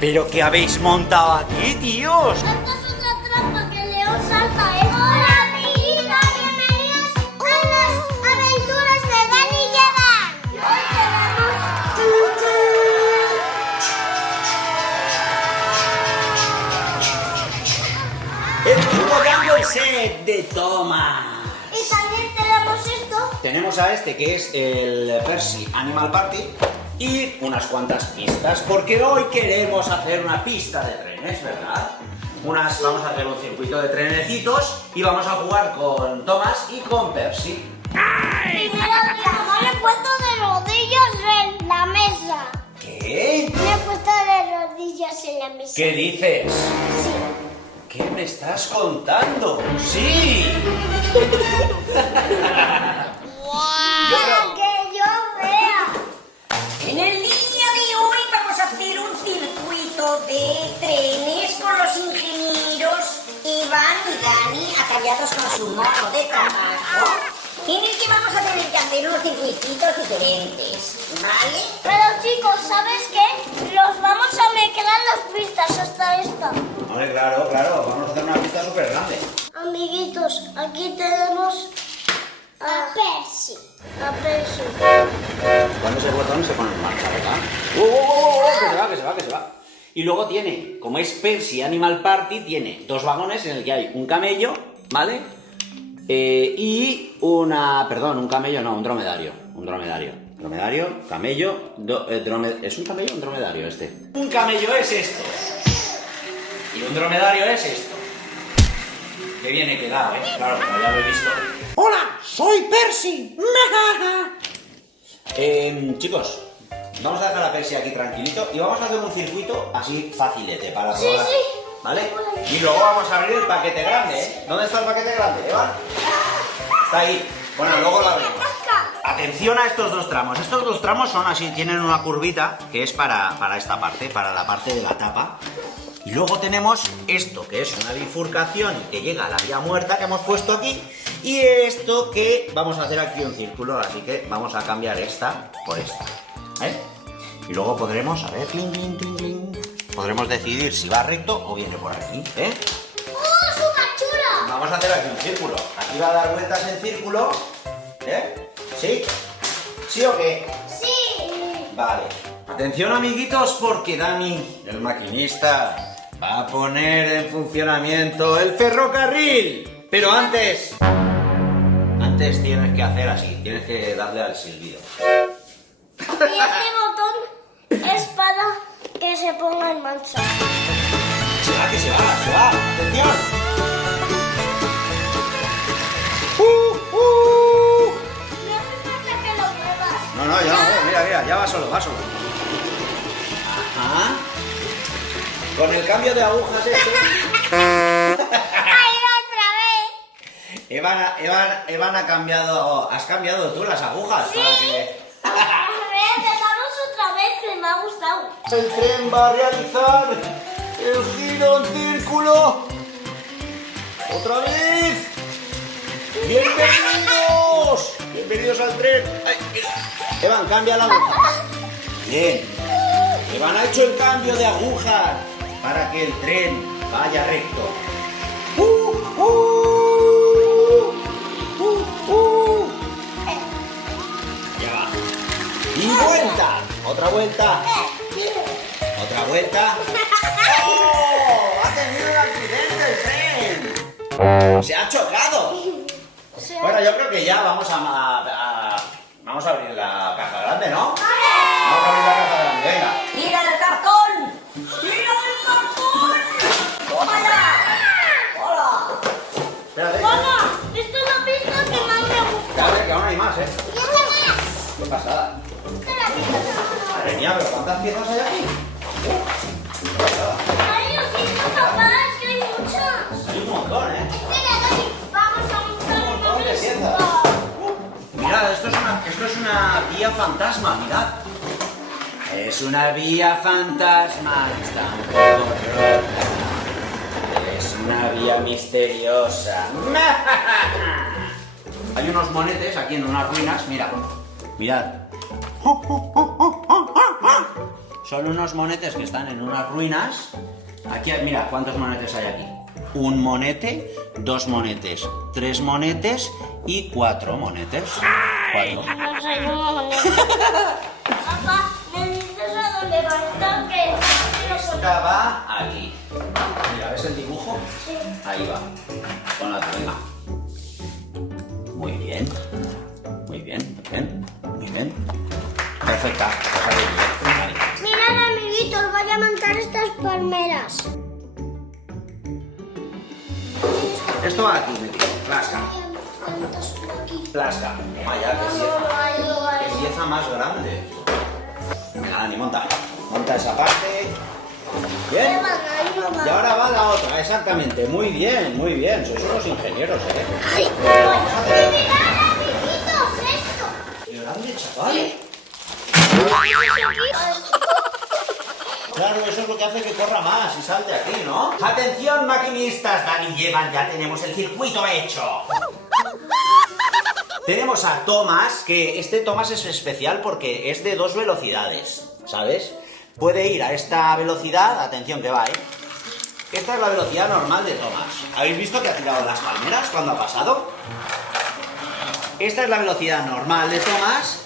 ¿Pero qué habéis montado aquí, tíos? Esta es otra trampa que el león salta, ¿eh? Hola, amiguitos, bienvenidos a las aventuras de Dani y Evan. Hoy El nuevo Jungle Set de Toma. y también tenemos esto. Tenemos a este que es el Percy Animal Party y unas cuantas pistas, porque hoy queremos hacer una pista de trenes, ¿verdad? Vamos a hacer un circuito de trenecitos y vamos a jugar con Thomas y con Percy. Primero, no le he puesto de rodillas en la mesa. ¿Qué? Me he puesto de rodillas en la mesa. ¿Qué dices? Sí. ¿Qué me estás contando? ¡Sí! Para que yo vea. En el día de hoy vamos a hacer un circuito de trenes con los ingenieros Iván y Dani ataviados con su mono de trabajo, en el que vamos a tener que hacer unos circuititos diferentes, ¿vale? Pero chicos, ¿sabes qué? Los vamos a mezclar las pistas hasta esta. Vale, claro, vamos a hacer una pista súper grande. Amiguitos, aquí tenemos a Percy. A Percy. Cuando ese botón se pone en marcha, ¿verdad? Que se va. Y luego tiene, como es Percy Animal Party, tiene dos vagones en el que hay un camello, ¿vale? Y un camello no, un dromedario. Dromedario, camello, ¿es un camello o un dromedario este? Un camello es esto. Y un dromedario es esto. Que viene quedado, ¿eh? Claro, como ya lo he visto. ¡Hola! ¡Soy Percy! Chicos, vamos a dejar a Percy aquí tranquilito y vamos a hacer un circuito así facilete para probar. Sí. ¿Vale? Y luego vamos a abrir el paquete grande, ¿eh? ¿Dónde está el paquete grande, Eva? Está ahí. Bueno, luego lo abrimos. Atención a estos dos tramos. Estos dos tramos son así, tienen una curvita que es para esta parte, para la parte de la tapa. Y luego tenemos esto, que es una bifurcación que llega a la vía muerta que hemos puesto aquí. Y esto que vamos a hacer aquí un círculo, así que vamos a cambiar esta por esta. Y luego podremos, a ver, podremos decidir si va recto o viene por aquí, ¿eh? ¡Oh, súper chula! Vamos a hacer aquí un círculo. Aquí va a dar vueltas en círculo, ¿eh? ¿Sí? ¿Sí o qué? Sí. Vale. Atención, amiguitos, porque Dani, el maquinista, va a poner en funcionamiento el ferrocarril. Pero antes tienes que hacer así, tienes que darle al silbido. Y este botón es para que se ponga en marcha. Se va. Atención. No hace falta que lo muevas. No, ya no, mira, ya va solo. Ajá. Con el cambio de agujas este. ¡Ahí va otra vez! Evan ha cambiado. ¿Has cambiado tú las agujas? Sí. Para que... A ver, empezamos otra vez, que me ha gustado. El tren va a realizar el giro en círculo. ¡Otra vez! ¡Bienvenidos! ¡Bienvenidos al tren! Ay, mira. Evan, cambia la aguja. Bien. Evan ha hecho el cambio de agujas para que el tren vaya recto. Ya va. Y vuelta. Otra vuelta. Otra vuelta. ¡Oh! ¡Ha tenido un accidente el tren! ¡Se ha chocado! Bueno, yo creo que ya vamos vamos a abrir la caja grande, ¿no? Vamos a abrir la caja grande, venga. ¡Mira el cartón! ¡Mira el cartón! ¡Toma ya! ¡Hola! Espérate. Mamá, esta es la pista que más me gusta. A ver, que aún hay más, ¿eh? Qué pasada. Esta es la pista que más me gusta. Madre mía, pero ¿cuántas piezas hay aquí? Qué pasada. Ay, lo siento, papá, es que hay muchas. Hay un montón, ¿eh? Espera, Dani, vamos a buscar Un montón de piezas. Mirad, esto es una vía fantasma, mirad. Es una vía fantasma, está un poco rota. Es una vía misteriosa. Hay unos monetes aquí en unas ruinas, mira. Mirad. Son unos monetes que están en unas ruinas. Aquí, mira, ¿cuántos monetes hay aquí? Un monete, 2 monetes, 3 monetes y 4 monetes. 4. No sé, no. Papá, ¿me dices a dónde va el tanque? Esta va aquí. Mira, ¿ves el dibujo? Sí. Ahí va. Con la venga. Muy bien. Muy bien, muy bien, muy bien. Perfecta. Pues ahí, ahí. Mirad, amiguitos, voy a montar estas palmeras. Esto va aquí, metido. Plasca. Plasca. Vaya, que pieza más grande. Venga, Dani, monta. Monta esa parte. Bien. Y ahora va la otra, exactamente. Muy bien, muy bien. Sois unos ingenieros, ¿eh? Mirad, amiguitos, esto. ¡Qué grande, chaval! Claro, eso es lo que hace que corra más y salte aquí, ¿no? ¡Atención, maquinistas! Dani y Evan, ya tenemos el circuito hecho. Tenemos a Thomas, que este Thomas es especial porque es de 2 velocidades, ¿sabes? Puede ir a esta velocidad, atención que va, ¿eh? Esta es la velocidad normal de Thomas. ¿Habéis visto que ha tirado las palmeras cuando ha pasado? Esta es la velocidad normal de Thomas.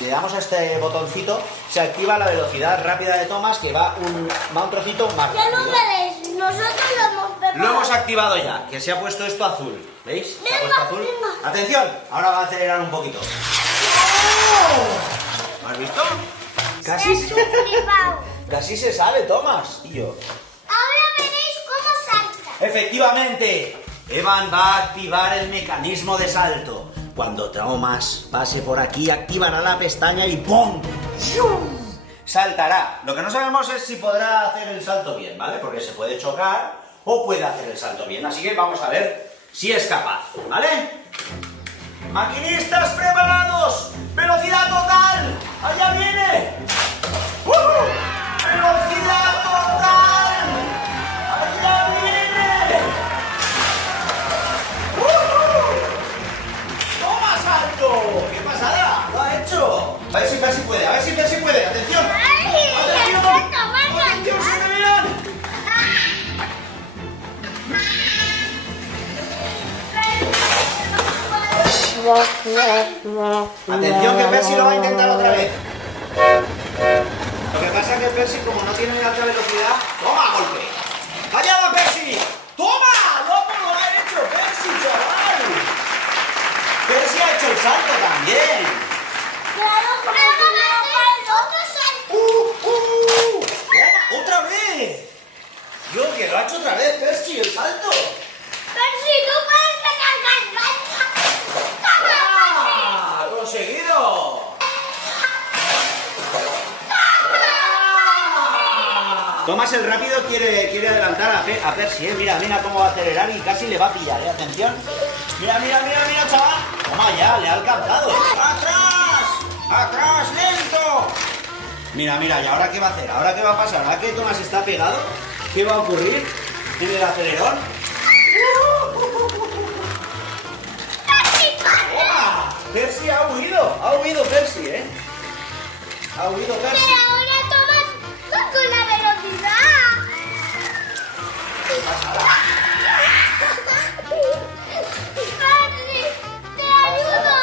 Le damos a este botoncito, se activa la velocidad rápida de Thomas, que va un trocito más Ya rápido. lo veréis, nosotros lo hemos preparado. Lo hemos activado ya, que se ha puesto esto azul. ¿Veis? Se ha Venga, puesto azul. venga. ¡Atención! Ahora va a acelerar un poquito. ¿Lo has visto? Casi se sale, Thomas, tío. Ahora veréis cómo salta. Efectivamente, Evan va a activar el mecanismo de salto. Cuando Thomas pase por aquí, activará la pestaña y ¡pum! ¡Shum! Saltará. Lo que no sabemos es si podrá hacer el salto bien, ¿vale? Porque se puede chocar o puede hacer el salto bien. Así que vamos a ver si es capaz, ¿vale? ¡Maquinistas preparados! ¡Velocidad total! ¡Allá viene! ¡Uh! ¡Velocidad total! ¡Allá viene! ¡Toma salto! ¡Qué pasada! ¡Lo ha hecho! A ver si Percy puede, a ver si Percy puede. ¡Atención! ¡Atención! ¡Atención, Superman! Atención que Percy lo va a intentar otra vez. Lo que pasa es que Percy, como no tiene alta velocidad... ¡Toma, golpe! ¡Callada, Percy! ¡Toma! ¡Loco, lo ha hecho Percy, chaval! Percy ha hecho el salto también. ¡Toma! ¡Otra vez! Yo, que lo ha hecho otra vez Percy, el salto. ¡Ah! ¡Conseguido! Thomas el rápido quiere adelantar a Percy, ¿eh? Mira cómo va a acelerar y casi le va a pillar, ¿eh? Atención. Mira, chaval. Toma ya, le ha alcanzado. ¡Atrás! ¡Atrás, lento! Mira, ¿y ahora qué va a hacer? ¿Ahora qué va a pasar? ¿Ahora que Thomas está pegado? ¿Qué va a ocurrir en el acelerón? ¡Toma! Percy ha huido Percy, ¿eh? Ha huido Percy. Con la velocidad. Padre, te ayudo.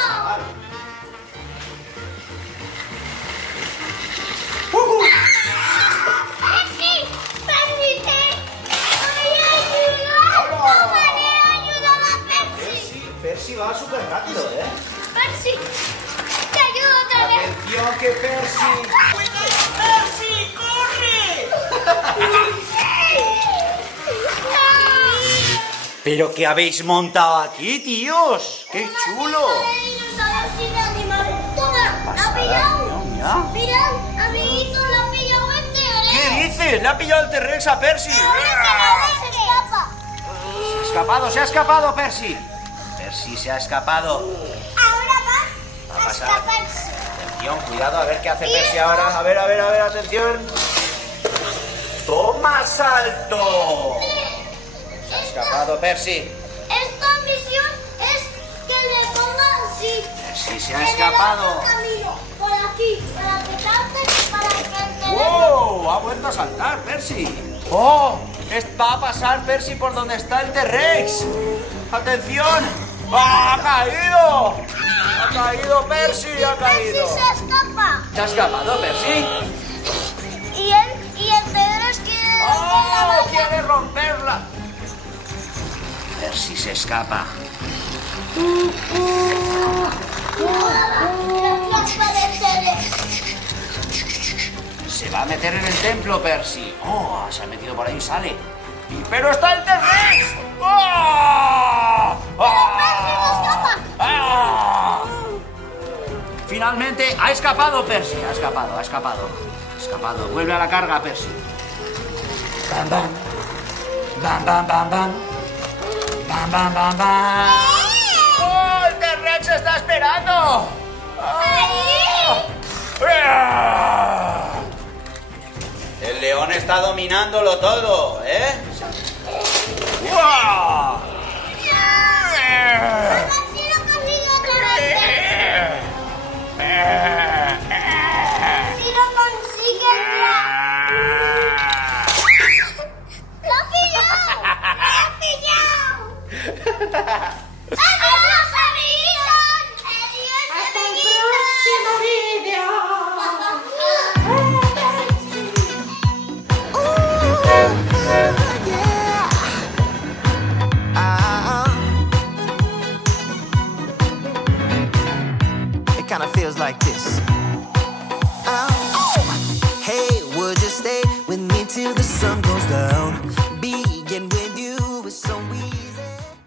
Percy va súper rápido, ¿eh? Percy, te ayudo otra vez. Atención que Percy... ¡Percy, corre! ¿Pero qué habéis montado aquí, tíos? ¡Qué chulo! Toma, ¿la ha pillado? Mira. Mirad, amiguito, la ha pillado el T-Rex. ¿Qué dices? Le ha pillado el T-Rex a Percy. Ahora que no se escapa. Se ha escapado Percy. Percy se ha escapado. Ahora va a escaparse. Atención, cuidado, a ver qué hace Percy ahora. A ver, atención. ¡Toma salto! Se ha escapado Percy. Esta misión es que le ponga así. Percy se ha escapado. Camino, por aquí, para que saltes, para que te ¡Wow! Ha vuelto a saltar, Percy. ¡Oh! Va a pasar Percy por donde está el T-Rex. ¡Atención! ¡Ah, ha caído! ¡Ha caído Percy! ¡Ha caído! Percy se escapa. ¿Se ha escapado Percy? Y el T-Rex quiere ¡Oh! ¡Quiere romperla! Percy se escapa. la trampa del T-Rex. Se va a meter en el templo, Percy. ¡Oh! Se ha metido por ahí y sale. ¡Pero está el T-Rex! ¡Oh! Percy no escapa. ¡Ah! Finalmente ha escapado Percy. Ha escapado. Ha escapado. Vuelve a la carga, Percy. Bam, bam. Bam, bam, bam, bam. Bam, bam, bam, bam. ¡Oh! ¡El T-Rex está esperando! ¡Ah! El león está dominándolo todo, ¿eh? ¡Wow! Así lo consigo otra vez. Si lo consigues ya. ¡Lo he pillado! ¡Lo he pillado! ¡Adiós, amiguitos! ¡Adiós, Hasta el amiguitos! próximo vídeo. It kind of feels like this.